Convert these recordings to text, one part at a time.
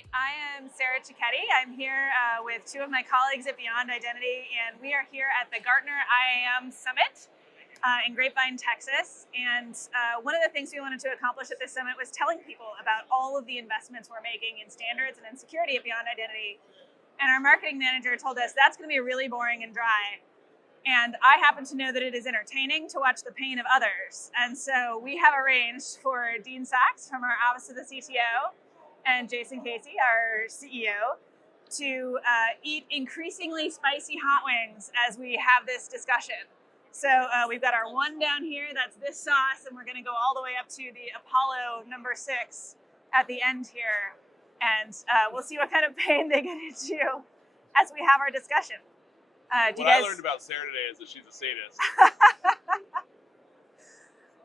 right, I am Cecchetti. I'm here with two of my colleagues at Beyond Identity, and we are here at the Gartner IAM Summit in Grapevine, Texas. And one of the things we wanted to accomplish at this summit was telling people about all of the investments we're making in standards and in security at Beyond Identity. And our marketing manager told us that's going to be really boring and dry. And I happen to know that it is entertaining to watch the pain of others. And so we have arranged for Dean Saxe from our Office of the CTO and Jasson Casey, our CEO, to eat increasingly spicy hot wings as we have this discussion. So we've got our one down here, that's this sauce, and we're gonna go all the way up to the Apollo number 6 at the end here. And we'll see what kind of pain they get into as we have our discussion. I learned about Sarah today is that she's a sadist.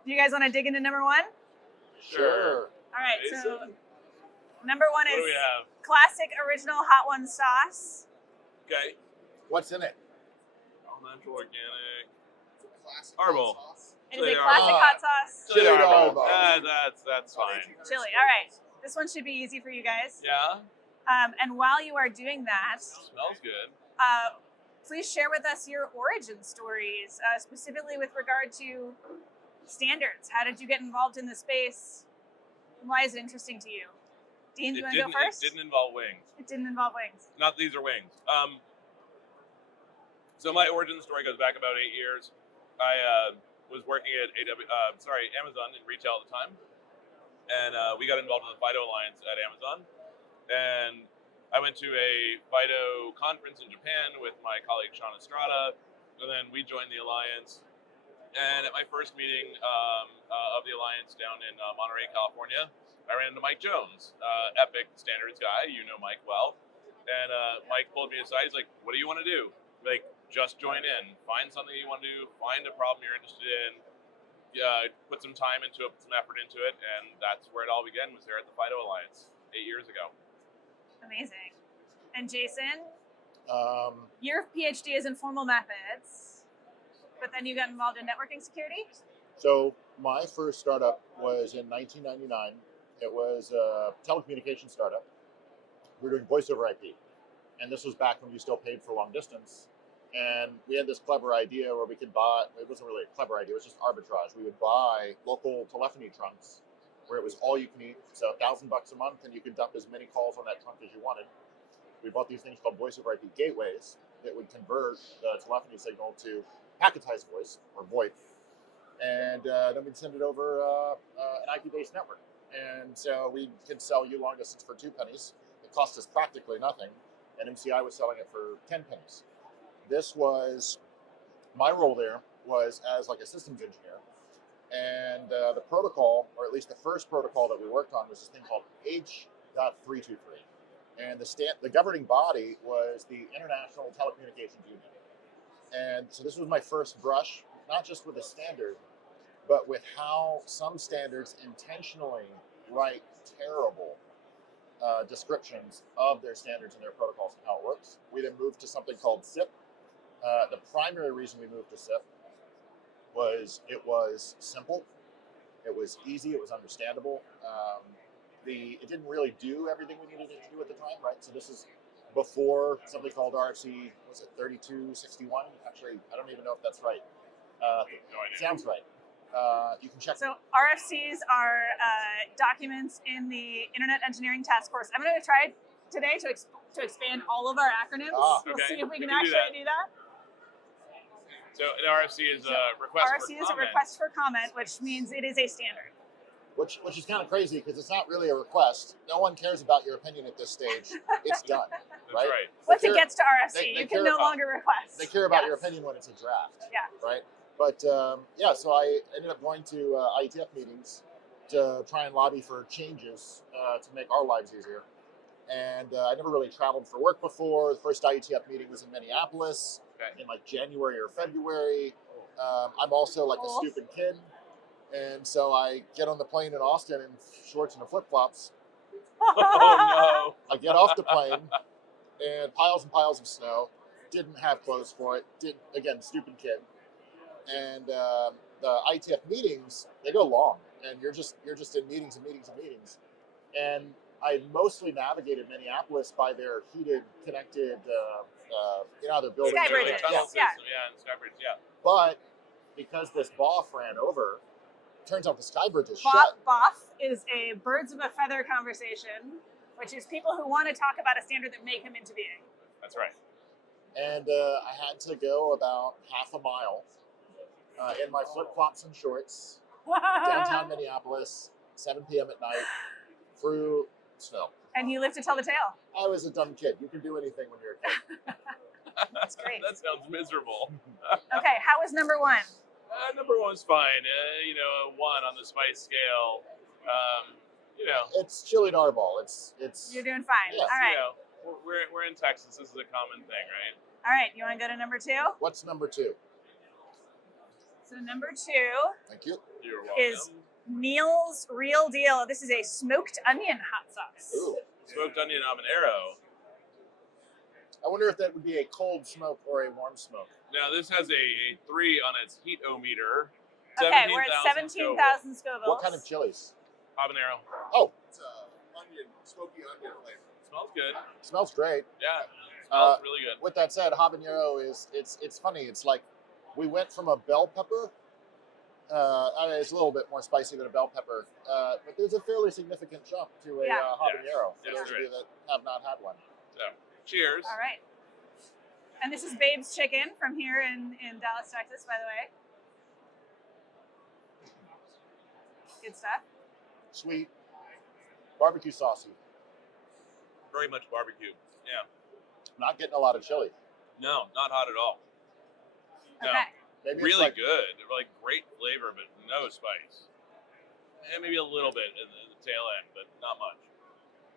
Do you guys wanna dig into number 1? Sure. All right, so number 1 is What do we have? classic original hot one sauce. Okay. What's in it? All natural, organic. Classic Arbol. hot sauce. It is a classic hot sauce. Chili Arbol. arbol. That's fine. Chili. All right. This one should be easy for you guys. Yeah. And while you are doing that, Smells good. please share with us your origin stories, specifically with regard to standards. How did you get involved in the space? And why is it interesting to you? Dean, do you want to go first? It didn't involve wings. It didn't involve wings. Not these are wings. So my origin story goes back about 8 years. I was working at Amazon in retail at the time, and we got involved in the FIDO Alliance at Amazon. And I went to a FIDO conference in Japan with my colleague Sean Estrada, and then we joined the alliance. And at my first meeting of the alliance down in Monterey, California, I ran into Mike Jones, epic standards guy. You know Mike well. And Mike pulled me aside. He's like, "What do you want to do? Like, just join in. Find something you want to do. Find a problem you're interested in. Put some time into it, put some effort into it." And that's where it all began, was there at the FIDO Alliance 8 years ago. Amazing. And Jasson, Um, your PhD is in formal methods, but then you got involved in networking security? so my first startup was in 1999. It was a telecommunications startup. We were doing voice over IP. And this was back when you still paid for long distance. And we had this clever idea where we could buy, it wasn't really a clever idea, it was just arbitrage. We would buy local telephony trunks where it was all you can eat. So $1,000 a month, and you could dump as many calls on that trunk as you wanted. We bought these things called voice over IP gateways that would convert the telephony signal to packetized voice, or VoIP. And then we'd send it over an IP-based network. And so we could sell you long distance for 2 pennies. It cost us practically nothing. And MCI was selling it for 10 pennies. This was, my role there was as like a systems engineer. And the protocol, or at least the first protocol that we worked on, was this thing called H.323. And the governing body was the International Telecommunications Union. And so this was my first brush, not just with the standard, but with how some standards intentionally write terrible descriptions of their standards and their protocols and how it works. We then moved to something called SIP. The primary reason we moved to SIP was it was simple, it was easy, it was understandable. It didn't really do everything we needed it to do at the time, right? So this is before something called RFC, was it 3261? Actually, I don't even know if that's right. Sounds right. You can check. So RFCs are documents in the Internet Engineering Task Force. I'm going to try today to expand all of our acronyms. We'll see if we can actually do that. So an RFC is a request for comment. RFC is a request for comment, which means it is a standard. Which is kind of crazy because it's not really a request. No one cares about your opinion at this stage. It's done, right? That's right. Once it gets to RFC, you can no longer request. They care about your opinion when it's a draft, right? But so I ended up going to IETF meetings to try and lobby for changes to make our lives easier. And I never really traveled for work before. The first IETF meeting was in Minneapolis in like January or February. I'm also like a stupid kid. And so I get on the plane in Austin in shorts and flip-flops. Oh I get off the plane and piles of snow. Didn't have clothes for it. Again, stupid kid. And the IETF meetings, they go long, and you're just in meetings and meetings and meetings. And I mostly navigated Minneapolis by their heated, connected, their buildings. Sky Really bridges. tunnel Yeah. system, and sky bridge, yeah. But because this BOF ran over, turns out the sky bridge is BOF, shut. BOF is a birds of a feather conversation, which is people who want to talk about a standard that may come into being. That's right. And I had to go about half a mile in my flip-flops and shorts, downtown Minneapolis, 7 p.m. at night, through snow. And you live to tell the tale. I was a dumb kid. You can do anything when you're a kid. That's great. That sounds miserable. Okay, how was number one? Number one's fine. A 1 on the spice scale. It's chili narball. It's. You're doing fine. Yeah. All right. We're in Texas. This is a common thing, right? All right, you want to go to number 2? What's number 2? So number 2 Thank you. You're welcome. is Neil's Real Deal. This is a smoked onion hot sauce. Ooh. Smoked onion habanero. I wonder if that would be a cold smoke or a warm smoke. Now this has a 3 on its heat-o-meter. Okay, we're at 17,000 Scovilles. What kind of chilies? Habanero. Oh, It's onion, smoky onion flavor. Smells good. smells great. Yeah. Smells really good. With that said, habanero it's funny. It's like we went from a bell pepper. It's a little bit more spicy than a bell pepper, but there's a fairly significant jump to a habanero for Yeah, those of you that have not had one. So, cheers. All right. And this is Babe's Chicken from here in Dallas, Texas, by the way. Good stuff. Sweet, barbecue saucy. Very much barbecue. Yeah. Not getting a lot of chili. No, not hot at all. No. Okay. Maybe Really it's like, good. Like great flavor, but no spice. And maybe a little bit in the tail end, but not much.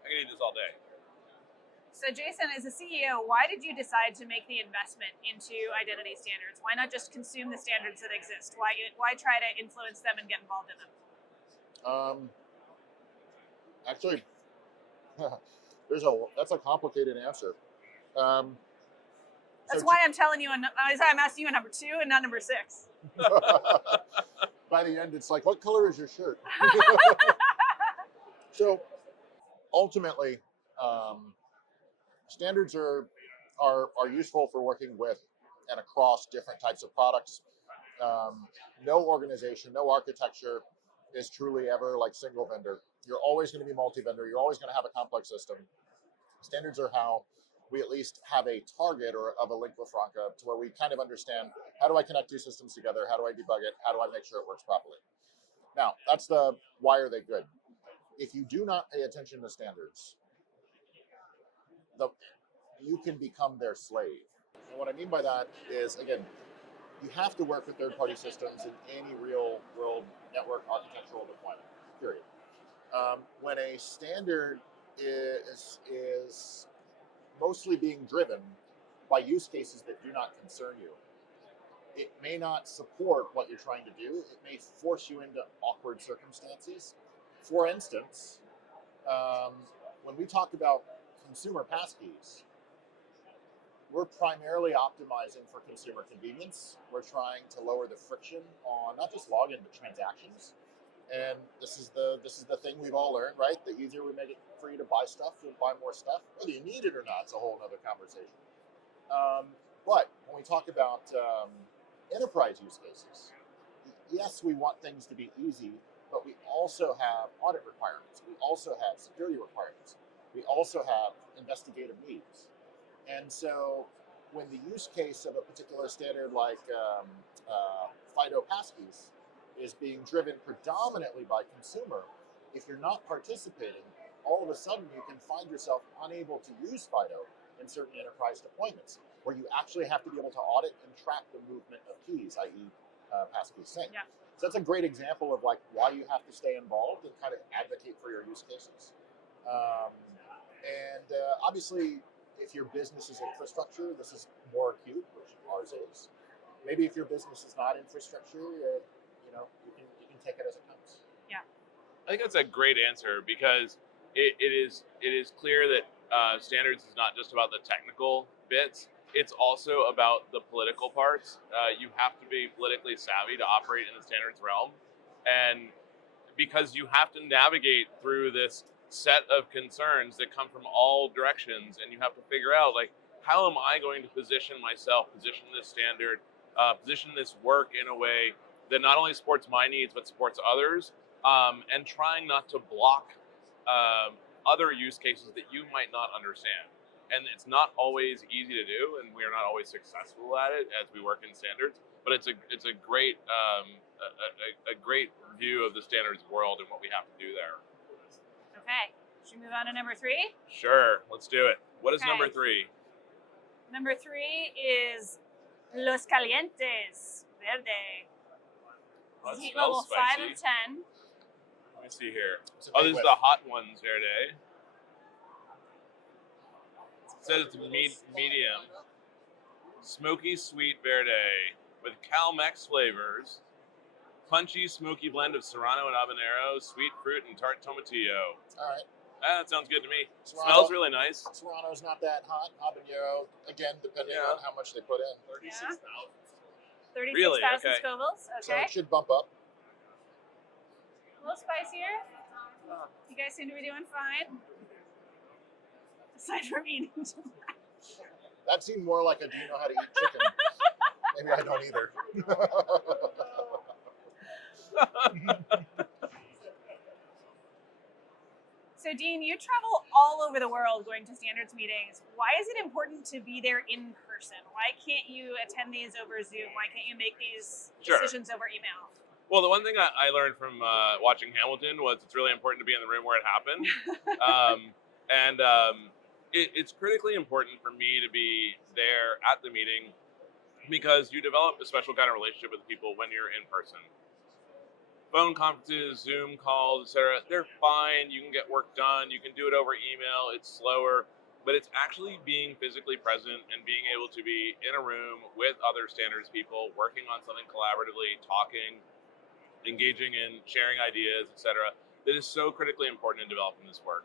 I can eat this all day. So Jasson, as a CEO, why did you decide to make the investment into identity standards? Why not just consume the standards that exist? Why try to influence them and get involved in them? Actually, that's a complicated answer. That's why I'm telling you, I'm asking you a number 2 and not number 6. By the end, it's like, what color is your shirt? So, ultimately, standards are useful for working with and across different types of products. No organization, no architecture is truly ever like single vendor. You're always going to be multi-vendor. You're always going to have a complex system. Standards are how we at least have a target or of a lingua franca to where we kind of understand, how do I connect two systems together? How do I debug it? How do I make sure it works properly? Now, that's the why are they good? If you do not pay attention to standards, you can become their slave. And what I mean by that is, again, you have to work with third-party systems in any real-world network architectural deployment, period. When a standard is mostly being driven by use cases that do not concern you, it may not support what you're trying to do. It may force you into awkward circumstances. For instance, when we talk about consumer passkeys, we're primarily optimizing for consumer convenience. We're trying to lower the friction on not just login, but transactions. And this is the thing we've all learned, right? The easier we make it for you to buy stuff, you'll buy more stuff. Whether you need it or not, it's a whole other conversation. But when we talk about enterprise use cases, yes, we want things to be easy, but we also have audit requirements. We also have security requirements. We also have investigative needs. And so when the use case of a particular standard like FIDO passkeys is being driven predominantly by consumer, if you're not participating, all of a sudden you can find yourself unable to use FIDO in certain enterprise deployments, where you actually have to be able to audit and track the movement of keys, i.e. passkey sync. Yeah. So that's a great example of like why you have to stay involved and kind of advocate for your use cases. Obviously, if your business is infrastructure, this is more acute, which ours is. Maybe if your business is not infrastructure, you can take it as it comes. Yeah. I think that's a great answer, because it is clear that standards is not just about the technical bits. It's also about the political parts. You have to be politically savvy to operate in the standards realm, and because you have to navigate through this set of concerns that come from all directions, and you have to figure out, like, how am I going to position myself, position this standard, position this work in a way that not only supports my needs but supports others, and trying not to block other use cases that you might not understand. And it's not always easy to do, and we are not always successful at it as we work in standards. But it's a great a great view of the standards world and what we have to do there. Okay, should we move on to number 3? Sure, let's do it. What is Okay. number 3? Number 3 is Los Calientes Verde. Oh, that Heat smells level 5 spicy. of 10. Let me see here. It's a Oh, big this is whiff. the hot ones Verde. It says it's medium. Smoky sweet Verde with Cal-Mex flavors. Punchy, smoky blend of Serrano and habanero, sweet fruit, and tart tomatillo. All right. That sounds good to me. Serrano. Smells really nice. Serrano's not that hot. Habanero, again, depending Yeah. on how much they put in. 36,000. 36,000 Really? Okay. Scovilles. So Okay. it should bump up. A little spicier. You guys seem to be doing fine. Aside from eating. That seemed more like a do you know how to eat chicken? Maybe I don't either. So, Dean, you travel all over the world going to standards meetings. Why is it important to be there in person? Why can't you attend these over Zoom? Why can't you make these Sure. decisions over email? Well, the one thing I learned from watching Hamilton was it's really important to be in the room where it happened. It's critically important for me to be there at the meeting because you develop a special kind of relationship with people when you're in person. Phone conferences, Zoom calls, etc., they're fine. You can get work done. You can do it over email. It's slower. But it's actually being physically present and being able to be in a room with other standards people, working on something collaboratively, talking, engaging in sharing ideas, etc., that is so critically important in developing this work.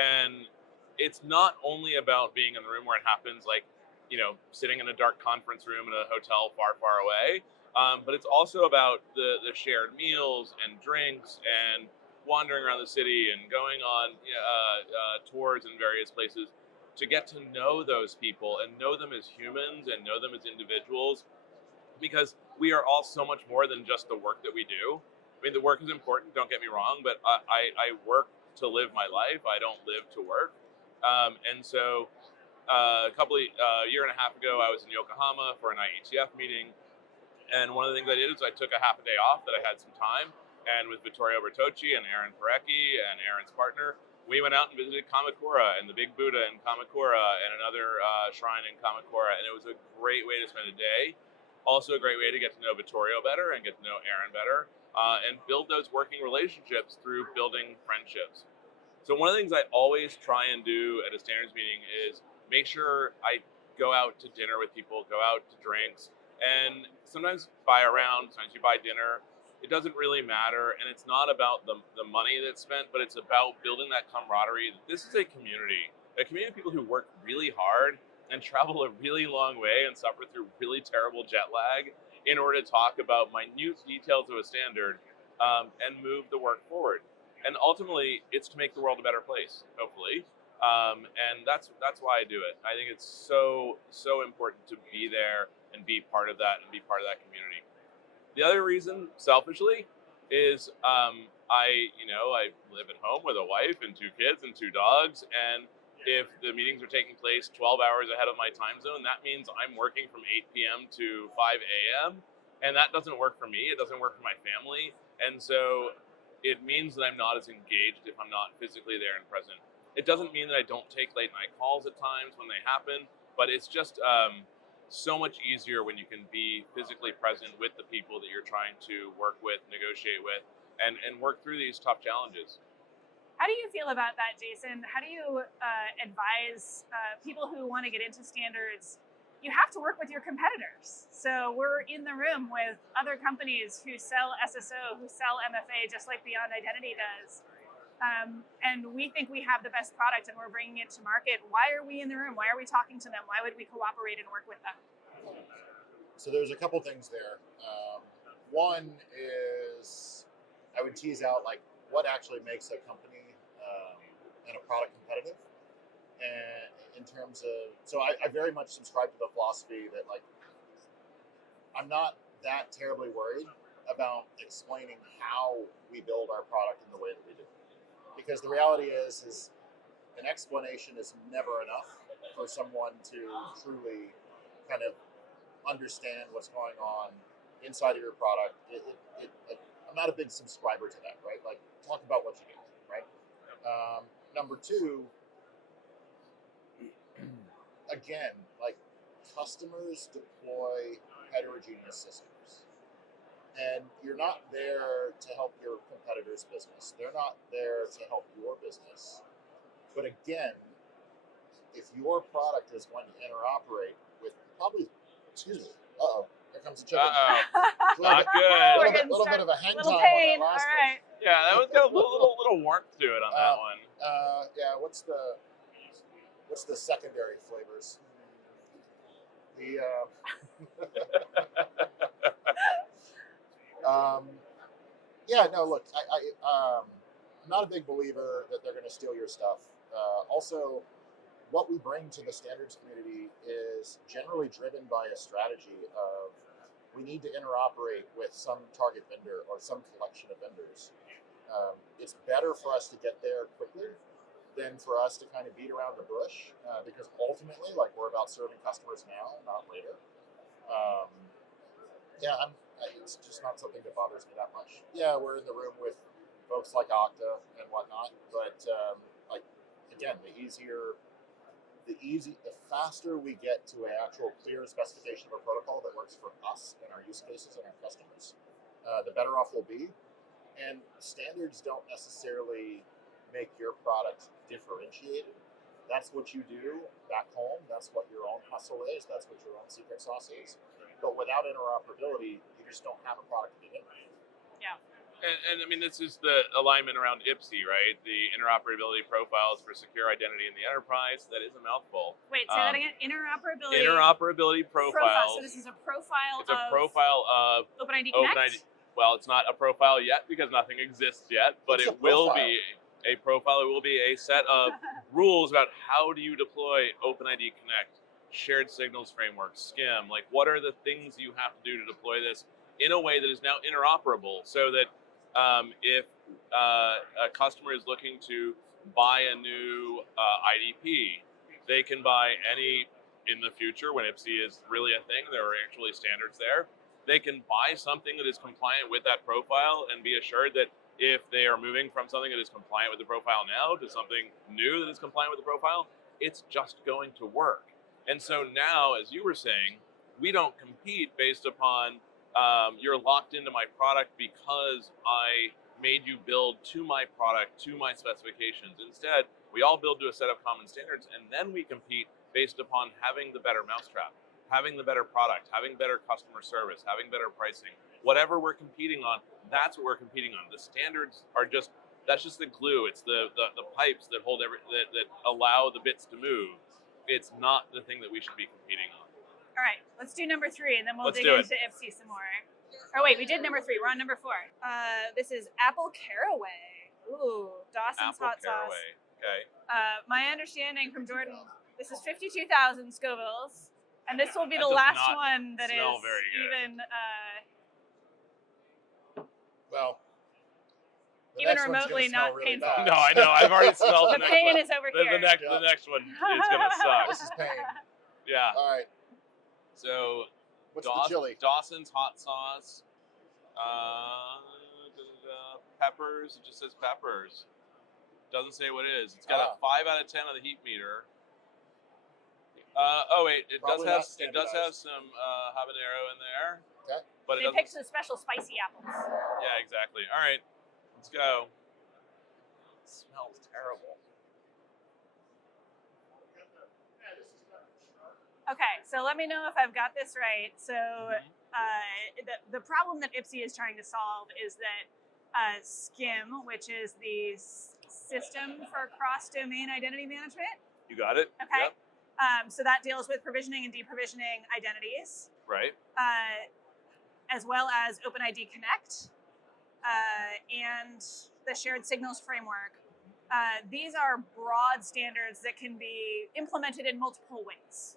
And it's not only about being in the room where it happens, like, sitting in a dark conference room in a hotel far, far away. But it's also about the shared meals and drinks and wandering around the city and going on tours in various places to get to know those people and know them as humans and know them as individuals, because we are all so much more than just the work that we do. I mean, the work is important, don't get me wrong, but I work to live my life. I don't live to work. And so a year and a half ago, I was in Yokohama for an IETF meeting. And one of the things I did is I took a half a day off that I had some time. And with Vittorio Bertocci and Aaron Parecki and Aaron's partner, we went out and visited Kamakura and the Big Buddha in Kamakura and another shrine in Kamakura. And it was a great way to spend a day. Also a great way to get to know Vittorio better and get to know Aaron better and build those working relationships through building friendships. So one of the things I always try and do at a standards meeting is make sure I go out to dinner with people, go out to drinks, and sometimes buy a round, sometimes you buy dinner. It doesn't really matter, and it's not about the money that's spent, but it's about building that camaraderie. This is a community of people who work really hard and travel a really long way and suffer through really terrible jet lag in order to talk about minute details of a standard and move the work forward. And ultimately, it's to make the world a better place, hopefully. And that's why I do it. I think it's so important to be there and be part of that and be part of that community. The other reason, selfishly, is I live at home with a wife and 2 kids and 2 dogs, and if the meetings are taking place 12 hours ahead of my time zone, that means I'm working from 8 p.m. to 5 a.m., and that doesn't work for me. It doesn't work for my family, and so it means that I'm not as engaged if I'm not physically there and present. It doesn't mean that I don't take late night calls at times when they happen, but it's just so much easier when you can be physically present with the people that you're trying to work with, negotiate with, and work through these tough challenges. How do you feel about that, Jasson? How do you advise people who want to get into standards? You have to work with your competitors. So we're in the room with other companies who sell SSO, who sell MFA, just like Beyond Identity does. And we think we have the best product and we're bringing it to market. Why are we in the room? Why are we talking to them? Why would we cooperate and work with them? So there's a couple things there. One is I would tease out like what actually makes a company and a product competitive. And in terms of, so I very much subscribe to the philosophy that like, I'm not that terribly worried about explaining how we build our product in the way that we do. Because the reality is an explanation is never enough for someone to truly kind of understand what's going on inside of your product. I'm not a big subscriber to that, right? Like, talk about what you do, right? Number two, again, like, customers deploy heterogeneous systems. And you're not there to help your competitor's business. They're not there to help your business. But again, if your product is going to interoperate with probably, excuse me, here comes the chicken. Not good. A little bit of a hang time on that last one. Yeah, that one's got a little warmth to it on that one. Yeah, what's the secondary flavors? Yeah, no, look, I'm not a big believer that they're going to steal your stuff. Also, what we bring to the standards community is generally driven by a strategy of we need to interoperate with some target vendor or some collection of vendors. It's better for us to get there quickly than for us to kind of beat around the bush, because ultimately, like, we're about serving customers now, not later. It's just not something that bothers me that much. Yeah, we're in the room with folks like Okta and whatnot, but again, the faster we get to an actual clear specification of a protocol that works for us and our use cases and our customers, the better off we'll be. And standards don't necessarily make your product differentiated. That's what you do back home. That's what your own hustle is. That's what your own secret sauce is. But without interoperability, you just don't have a product to begin with. Yeah. And I mean, this is the alignment around IPSI, right? The interoperability profiles for secure identity in the enterprise. That is a mouthful. Wait, say that again. Interoperability. Interoperability profiles. So this is a profile. It's a profile of OpenID Connect. Well, it's not a profile yet because nothing exists yet, but it will be a profile. It will be a set of rules about how do you deploy OpenID Connect, shared signals framework, SCIM. Like, what are the things you have to do to deploy this in a way that is now interoperable, so that if a customer is looking to buy a new IDP, they can buy any in the future when IPSI is really a thing. There are actually standards there. They can buy something that is compliant with that profile and be assured that if they are moving from something that is compliant with the profile now to something new that is compliant with the profile, it's just going to work. And so now, as you were saying, we don't compete based upon you're locked into my product because I made you build to my product, to my specifications. Instead, we all build to a set of common standards, and then we compete based upon having the better mousetrap, having the better product, having better customer service, having better pricing. Whatever we're competing on, that's what we're competing on. The standards are that's just the glue. It's the pipes that hold that allow the bits to move. It's not the thing that we should be competing on. All right, let's do number 3, and then we'll Let's dig do into IPSI some more. Oh wait, we did number 3. We're on number 4. This is Apple Caraway. Ooh, Dawson's hot Caraway. Sauce. Okay. My understanding from Jordan, this is 52,000 Scovilles, and this will be That the does last not one that is smell very good. even Well, the even next one's remotely gonna smell not really painful. bad. No, I know. I've already smelled The the next pain one. is over The here. next one is gonna suck. This is pain. Yeah. All right. So What's the chili? Dawson's hot sauce. Peppers. It just says peppers. Doesn't say what it is. It's got a 5 out of 10 on the heat meter. It Probably does have some habanero in there. Okay. But They picked the special spicy apples. Yeah, exactly. All right, let's go. It smells terrible. Okay, so let me know if I've got this right. So the problem that IPSI is trying to solve is that SCIM, which is the system for cross-domain identity management. You got it. Okay. Yep. So that deals with provisioning and deprovisioning identities, Right. as well as OpenID Connect and the shared signals framework. these are broad standards that can be implemented in multiple ways.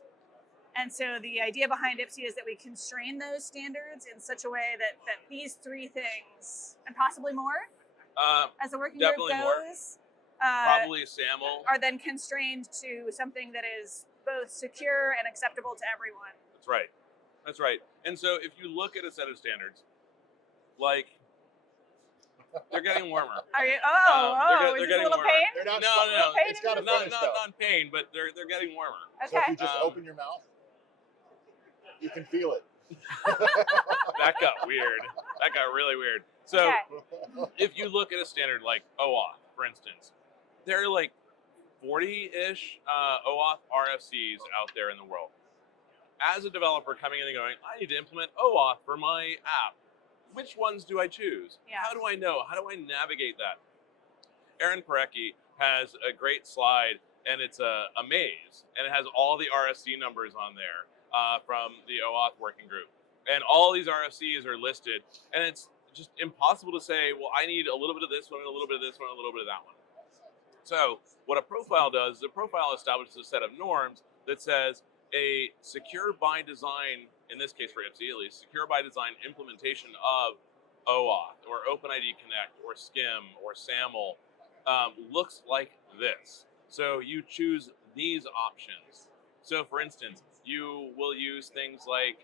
And so the idea behind IPSI is that we constrain those standards in such a way that these three things, and possibly more, as the working group goes, probably SAML, are then constrained to something that is both secure and acceptable to everyone. That's right. That's right. And so if you look at a set of standards, like, they're getting warmer. Are you? Is this a little warmer. pain? They're not No. It's got to finish, though. Not pain, but they're getting warmer. Okay. So if you just open your mouth, you can feel it. That got weird. That got really weird. So Okay. if you look at a standard like OAuth, for instance, there are like 40-ish OAuth RFCs out there in the world. As a developer coming in and going, I need to implement OAuth for my app. Which ones do I choose? Yeah. How do I know? How do I navigate that? Aaron Parecki has a great slide, and it's a maze, and it has all the RFC numbers on there from the OAuth working group. And all these RFCs are listed, and it's just impossible to say, well, I need a little bit of this one, a little bit of this one, a little bit of that one. So what a profile does is a profile establishes a set of norms that says a secure by design, in this case for IPSI at least, secure by design implementation of OAuth or OpenID Connect or SCIM or SAML looks like this. So you choose these options. So for instance, you will use things like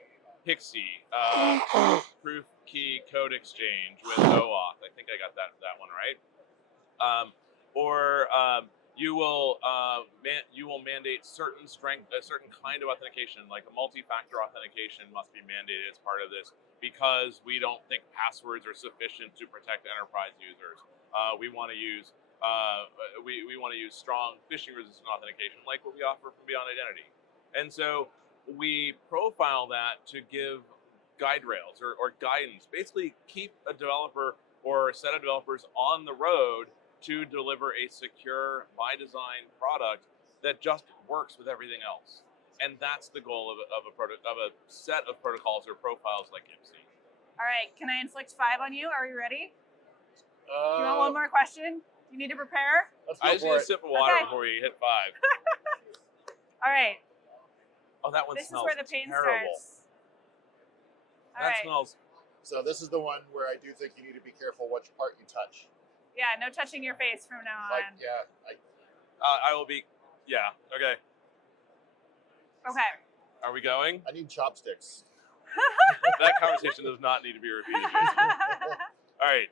Pixie, proof key code exchange with OAuth. I think I got that one right. You will mandate a certain kind of authentication, like a multi-factor authentication must be mandated as part of this because we don't think passwords are sufficient to protect enterprise users. We want to use strong phishing-resistant authentication, like what we offer from Beyond Identity. And so we profile that to give guide rails or guidance, basically keep a developer or a set of developers on the road to deliver a secure by design product that just works with everything else. And that's the goal of a set of protocols or profiles like IPSI. All right, can I inflict 5 on you? Are you ready? You want one more question? You need to prepare? Let's go I just for need a it. sip of water Okay. before we hit 5. All right, Oh, that one this is smells where the pain terrible. starts. All That right. smells. So this is the one where I do think you need to be careful which part you touch. Yeah, no touching your face from now Like, on. I will be. Yeah. Okay. Okay. Are we going? I need chopsticks. That conversation does not need to be repeated. All right.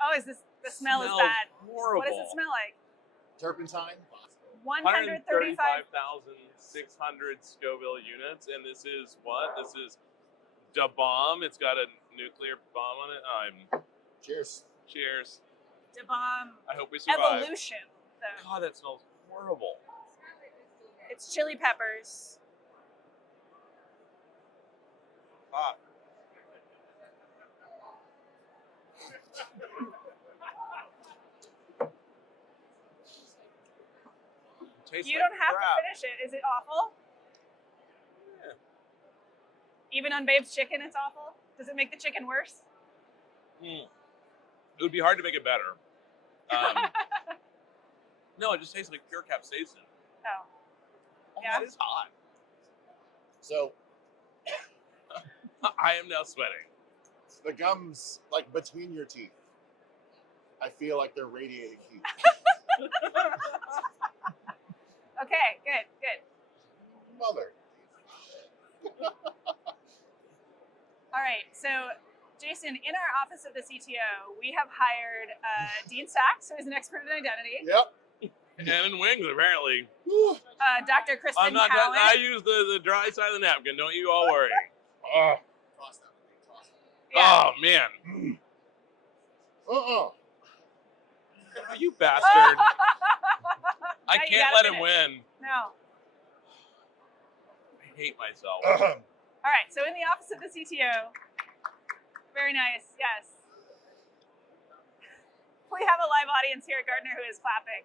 Oh, the smell is Smells bad. horrible. What does it smell like? Turpentine. 135. 135,600 Scoville units, and this is what? This is da bomb. It's got a nuclear bomb on it. Cheers. Cheers. Da bomb I hope we survive. evolution. Though. God, that smells horrible. It's chili peppers. Ah. Tastes You like don't have crap. to finish it. Is it awful? Yeah. Even on Babe's chicken, it's awful? Does it make the chicken worse? It would be hard to make it better. No, it just tastes like pure capsaicin. Oh. Oh, Yeah? that is hot. So I am now sweating. the gums, like between your teeth, I feel like they're radiating heat. Okay, good. Mother. All right, so Jason, in our office of the CTO, we have hired Dean Saxe, who is an expert in identity, Yep. And in wings, apparently. Dr. Crispin I'm not. Cowan. I use the dry side of the napkin. Don't you all worry. Oh, Toss that one. Toss it. Yeah. Oh man. uh-uh. Oh, you bastard. I Now you can't gotta let him finish. win. No. I hate myself. All right, so in the office of the CTO, very nice, yes. We have a live audience here at Gartner who is clapping.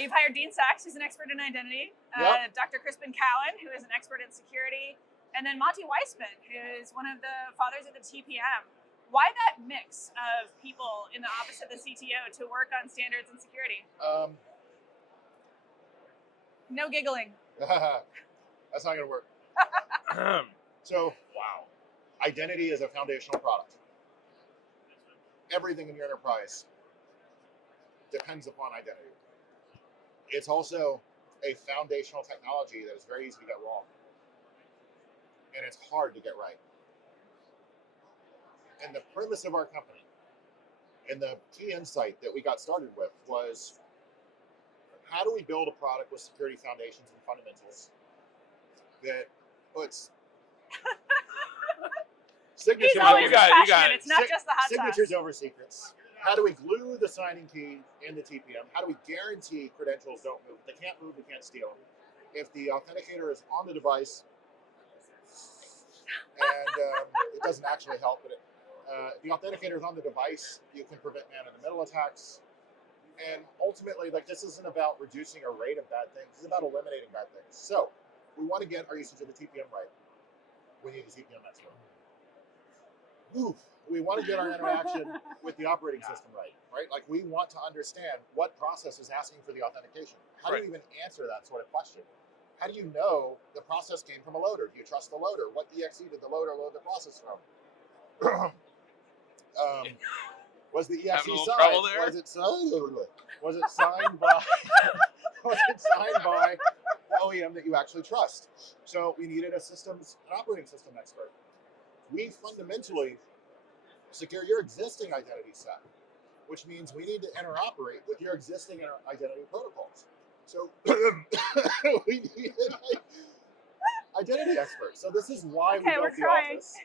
You've hired Dean Saxe, who's an expert in identity, Yep. Dr. Crispin Cowan, who is an expert in security, and then Monty Weissman, who is one of the fathers of the TPM. Why that mix of people in the office of the CTO to work on standards and security? No giggling. That's not going to work. So, Wow. identity is a foundational product. Everything in your enterprise depends upon identity. It's also a foundational technology that is very easy to get wrong. And it's hard to get right. And the premise of our company and the key insight that we got started with was, how do we build a product with security foundations and fundamentals that puts signatures He's always You got it, you got passionate. it. It's not just the hot signatures sauce. over secrets. How do we glue the signing key in the TPM? How do we guarantee credentials don't move? They can't move, they can't steal them. If the authenticator is on the device, and it doesn't actually help, but if the authenticator is on the device, you can prevent man-in-the-middle attacks. And ultimately, like, this isn't about reducing a rate of bad things. It's about eliminating bad things. So we want to get our usage of the TPM right. We need a TPM expert. Oof. We want to get our interaction with the operating system right? Like, we want to understand what process is asking for the authentication. How do you even answer that sort of question? How do you know the process came from a loader? Do you trust the loader? What exe did the loader load the process from? Was the exe Having a little signed? trouble there? Was it signed by? Was it signed by the OEM that you actually trust? So we needed an operating system expert. We fundamentally secure your existing identity set, which means we need to interoperate with your existing identity protocols. So we need an identity expert. So this is why we built the office.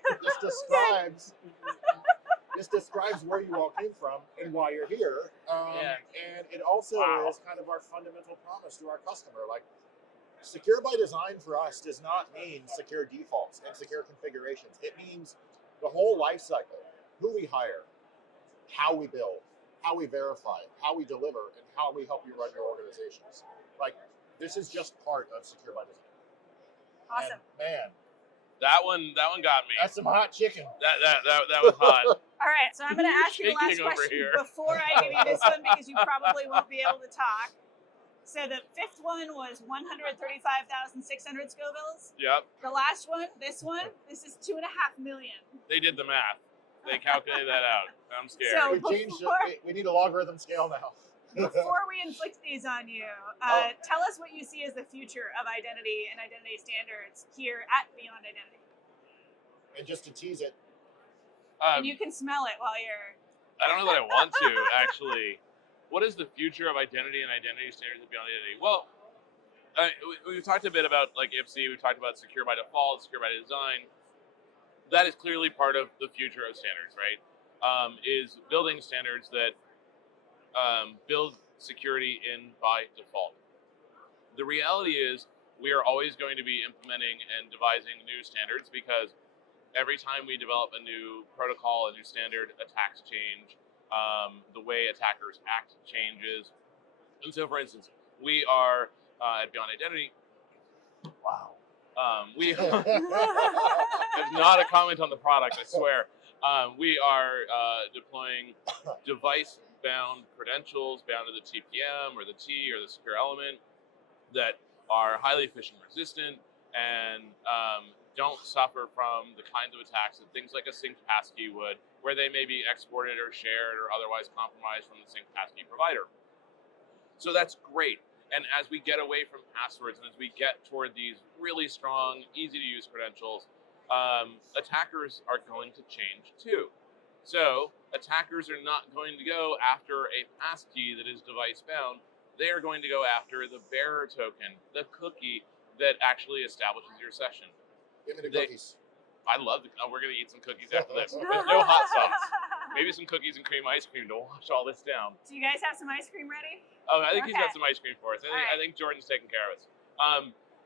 This describes where you all came from and why you're here. And it also is kind of our fundamental promise to our customer. Like, secure by design for us does not mean secure defaults and secure configurations. It means the whole life cycle, who we hire, how we build, how we verify, how we deliver, and how we help you run your organizations. Like, this is just part of secure by design. Awesome. And man, That one got me. that's some hot chicken. That was hot. All right, so I'm going to ask you the last Shaking over question here. before I give you this one, because you probably won't be able to talk. So the fifth one was 135,600 Scovilles. Yep. The last one, this is 2.5 million. They did the math. They calculated that out. I'm scared. So We've changed it. We need a logarithm scale now. Before we inflict these on you, tell us what you see as the future of identity and identity standards here at Beyond Identity. And just to tease it, And you can smell it while you're... I don't know that I want to, actually. What is the future of identity and identity standards at Beyond Identity? Well, we've talked a bit about, like, IPSI. We've talked about secure by default, secure by design. That is clearly part of the future of standards, right? Is building standards that build security in by default. The reality is we are always going to be implementing and devising new standards, because every time we develop a new protocol, a new standard, attacks change, the way attackers act changes. And so, for instance, we are at Beyond Identity. wow. It's not a comment on the product, I swear. We are deploying device-bound credentials bound to the TPM or the T or the secure element that are highly phishing resistant and don't suffer from the kinds of attacks that things like a synced passkey would, where they may be exported or shared or otherwise compromised from the synced passkey provider. So that's great. And as we get away from passwords and as we get toward these really strong, easy to use credentials, attackers are going to change too. So attackers are not going to go after a passkey that is device bound. They are going to go after the bearer token, the cookie that actually establishes your session. Give me the cookies. I love the. Oh, we're gonna eat some cookies after this. There's no hot sauce. Maybe some cookies and cream ice cream to wash all this down. Do you guys have some ice cream ready? Oh, I think he's got some ice cream for us. I think Jordan's taking care of us.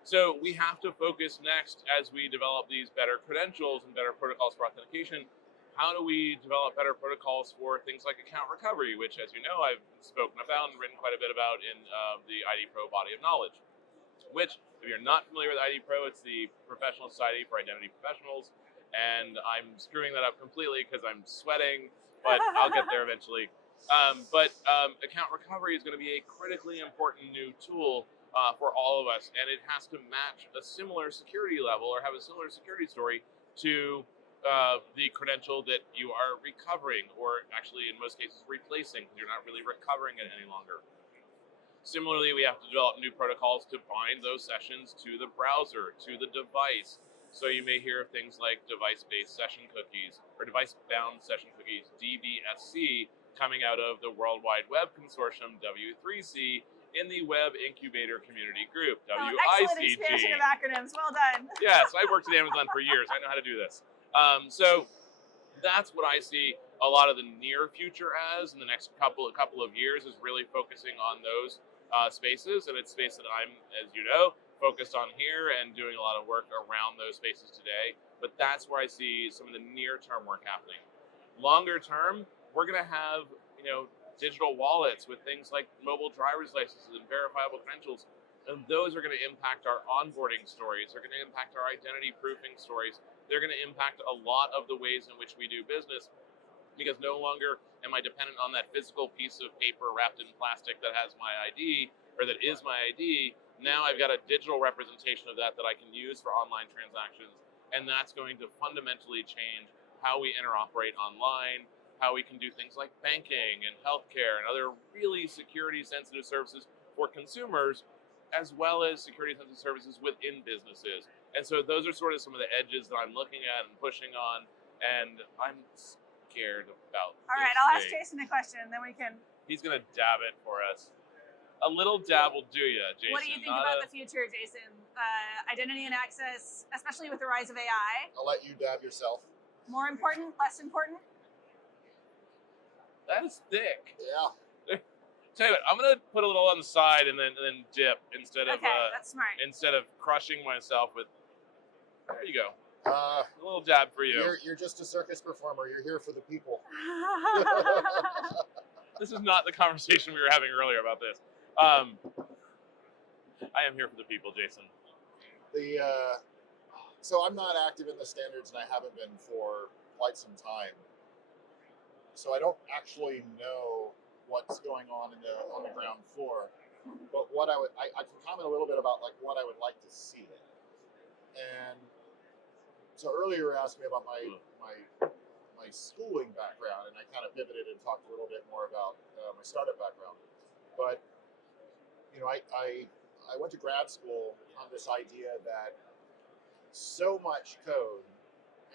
So we have to focus next, as we develop these better credentials and better protocols for authentication. How do we develop better protocols for things like account recovery, which, as you know, I've spoken about and written quite a bit about in the ID Pro body of knowledge. Which, if you're not familiar with ID Pro, it's the professional society for identity professionals. and I'm screwing that up completely because I'm sweating, but I'll get there eventually. But account recovery is going to be a critically important new tool for all of us, and it has to match a similar security level or have a similar security story to the credential that you are recovering, or actually in most cases replacing, because you're not really recovering it any longer. Similarly, we have to develop new protocols to bind those sessions to the browser, to the device. So you may hear of things like device-based session cookies or device-bound session cookies, DBSC, coming out of the World Wide Web Consortium, W3C, in the Web Incubator Community Group, WICG. Excellent expansion of acronyms. Well done. Yes, I worked at Amazon for years. I know how to do this. So that's what I see a lot of the near future as in the next couple of years, is really focusing on those spaces, and it's space that I'm, as you know, focused on here and doing a lot of work around those spaces today. But that's where I see some of the near-term work happening. Longer term, we're going to have digital wallets with things like mobile driver's licenses and verifiable credentials, and those are going to impact our onboarding stories. They're going to impact our identity proofing stories. They're going to impact a lot of the ways in which we do business, because no longer am I dependent on that physical piece of paper wrapped in plastic that has my ID, or that is my ID. Now I've got a digital representation of that I can use for online transactions, and that's going to fundamentally change how we interoperate online, how we can do things like banking and healthcare and other really security-sensitive services for consumers, as well as security-sensitive services within businesses. And so those are sort of some of the edges that I'm looking at and pushing on, and I'm scared about. All right, I'll ask Jasson a question, and then we can. He's gonna dab it for us. A little dab will do ya, Jasson. What do you think about the future, Jasson? Identity and access, especially with the rise of AI. I'll let you dab yourself. More important, less important? That is thick. Yeah. Tell you what, I'm gonna put a little on the side and then dip instead of that's smart. Instead of crushing myself with. There you go. A little dab for you. You're just a circus performer. You're here for the people. This is not the conversation we were having earlier about this. I am here for the people, Jasson. So I'm not active in the standards, and I haven't been for quite some time. So I don't actually know what's going on on the ground floor. But what I can comment a little bit about like what I would like to see. And so earlier you asked me about my schooling background, and I kind of pivoted and talked a little bit more about my startup background. But I went to grad school on this idea that so much code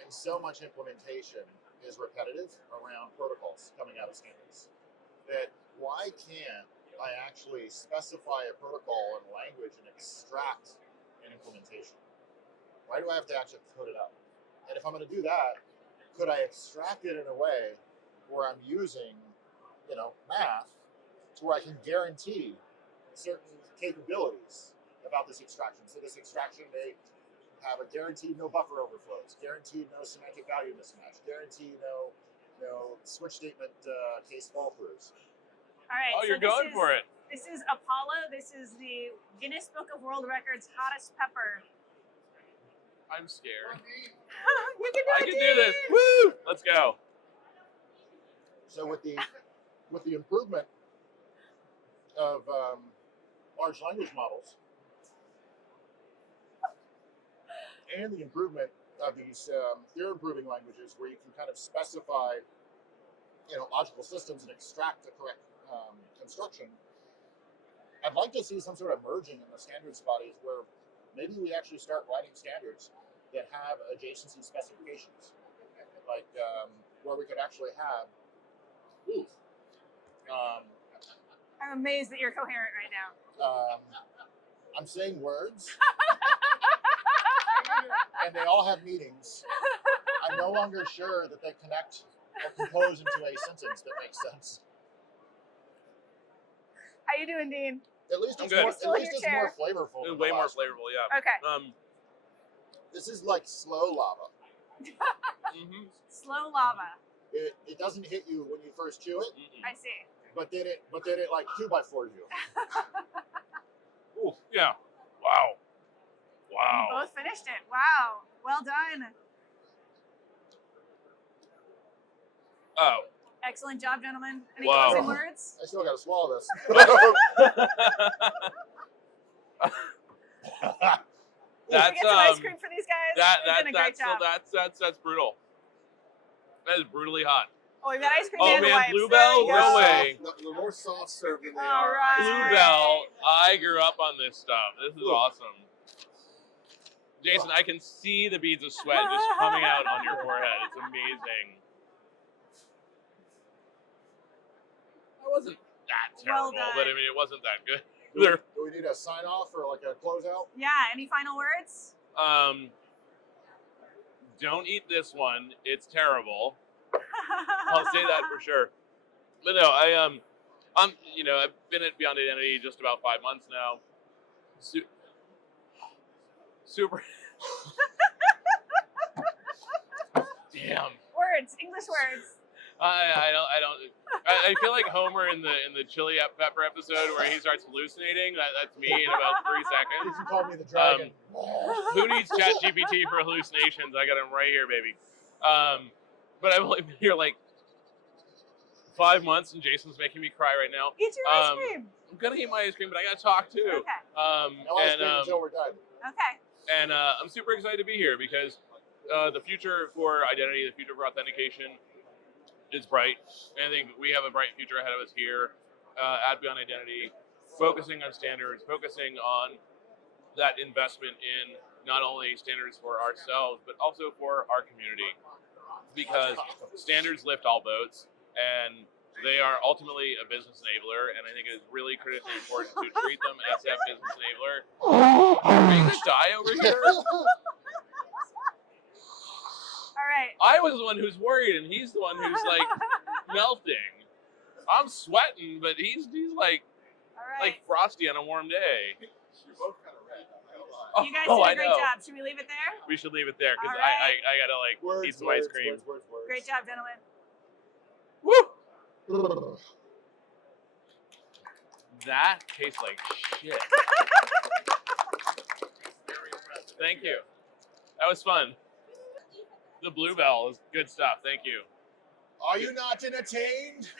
and so much implementation is repetitive around protocols coming out of standards, that why can't I actually specify a protocol and language and extract an implementation? Why do I have to actually code it up? And if I'm going to do that, could I extract it in a way where I'm using, math to where I can guarantee certain capabilities about this extraction? So this extraction may have a guaranteed no buffer overflows, guaranteed no semantic value mismatch, guaranteed no switch statement case fall throughs. All right. Oh, you're going for it. This is Apollo. This is the Guinness Book of World Records hottest pepper. I'm scared. You can do it. I can do this. Woo! Let's go. So with the improvement of large language models and the improvement of these theorem-proving languages, where you can kind of specify, logical systems and extract the correct construction, I'd like to see some sort of merging in the standards bodies where maybe we actually start writing standards that have adjacency specifications, like where we could actually have. I'm amazed that you're coherent right now. I'm saying words, and they all have meanings. I'm no longer sure that they connect or compose into a sentence that makes sense. How you doing, Dean? At least it's good. more flavorful. It's way more flavorful, yeah. Okay. This is like slow lava. Mm-hmm. Slow lava. It doesn't hit you when you first chew it. Mm-mm. I see. But then it like 2x4 you. Ooh, yeah. Wow. You both finished it. Wow. Well done. Oh. Excellent job, gentlemen. Any Wow. closing words? I still got to swallow this. Can we get some ice cream for these guys? They've done a great job. That's brutal. That is brutally hot. Oh, we've got ice cream Oh and man, wipes. Bluebell? There you No go. way. The more soft serve than they All are. right. Bluebell, I grew up on this stuff. This is awesome. Jason, I can see the beads of sweat just coming out on your forehead. It's amazing. That wasn't that terrible, Well done. but I mean, it wasn't that good. Do we need a sign off or like a closeout? Yeah, any final words? Don't eat this one. It's terrible. I'll say that for sure. But no, I've been at Beyond Identity just about 5 months now. Super. Damn. Words, English words. I feel like Homer in the Chili Pepper episode where he starts hallucinating. That's me in about 3 seconds. You called me the dragon. Who needs ChatGPT for hallucinations? I got him right here, baby. But I've only been here like 5 months, and Jason's making me cry right now. Eat your ice cream. I'm gonna eat my ice cream, but I gotta talk too. Okay. No ice cream until we're done. Okay. And I'm super excited to be here because the future for identity, the future for authentication is bright. And I think we have a bright future ahead of us here at Beyond Identity, focusing on standards, focusing on that investment in not only standards for ourselves, but also for our community. Because standards lift all boats, and they are ultimately a business enabler, and I think it is really critically important to treat them as that business enabler. Are you gonna die over here? All right. I was the one who's worried, and he's the one who's like melting. I'm sweating, but he's like All right. like frosty on a warm day. You're both kind of red. You guys Oh, did I a great know. job. Should we leave it there? We should leave it there because All right. I gotta like eat some ice cream. Words. Great job, gentlemen. Woo! That tastes like shit. Thank you. That was fun. The Bluebell is good stuff. Thank you. Are you not entertained?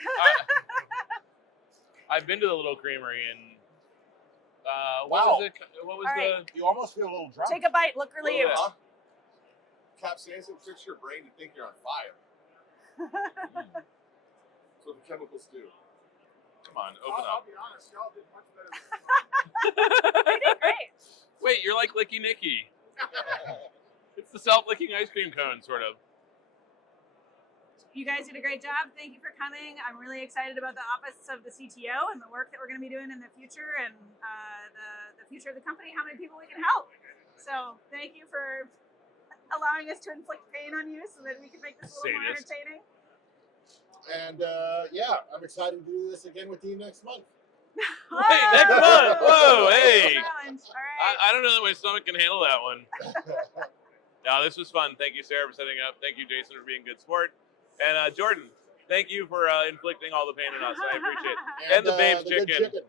I've been to the Little Creamery and Wow. what was All right. You almost feel a little drunk. Take a bite. Look relieved. Yeah. Capsaicin tricks your brain to think you're on fire. That's what the chemicals do. Come on, open I'll up. be honest, y'all did much better than You did great. Wait, you're like Licky Nicky. It's the self-licking ice cream cone, sort of. You guys did a great job. Thank you for coming. I'm really excited about the office of the CTO and the work that we're going to be doing in the future and the future of the company, how many people we can help. So thank you for allowing us to inflict pain on you so that we can make this a little more Sadist. entertaining. And yeah, I'm excited to do this again with you next month. Wait, next month. Whoa, hey. Challenge. All right. I don't know that my stomach can handle that one. No, this was fun. Thank you, Sarah, for setting up. Thank you, Jason, for being a good sport. And Jordan, thank you for inflicting all the pain on us. I appreciate it. And the Babe's good chicken. chicken.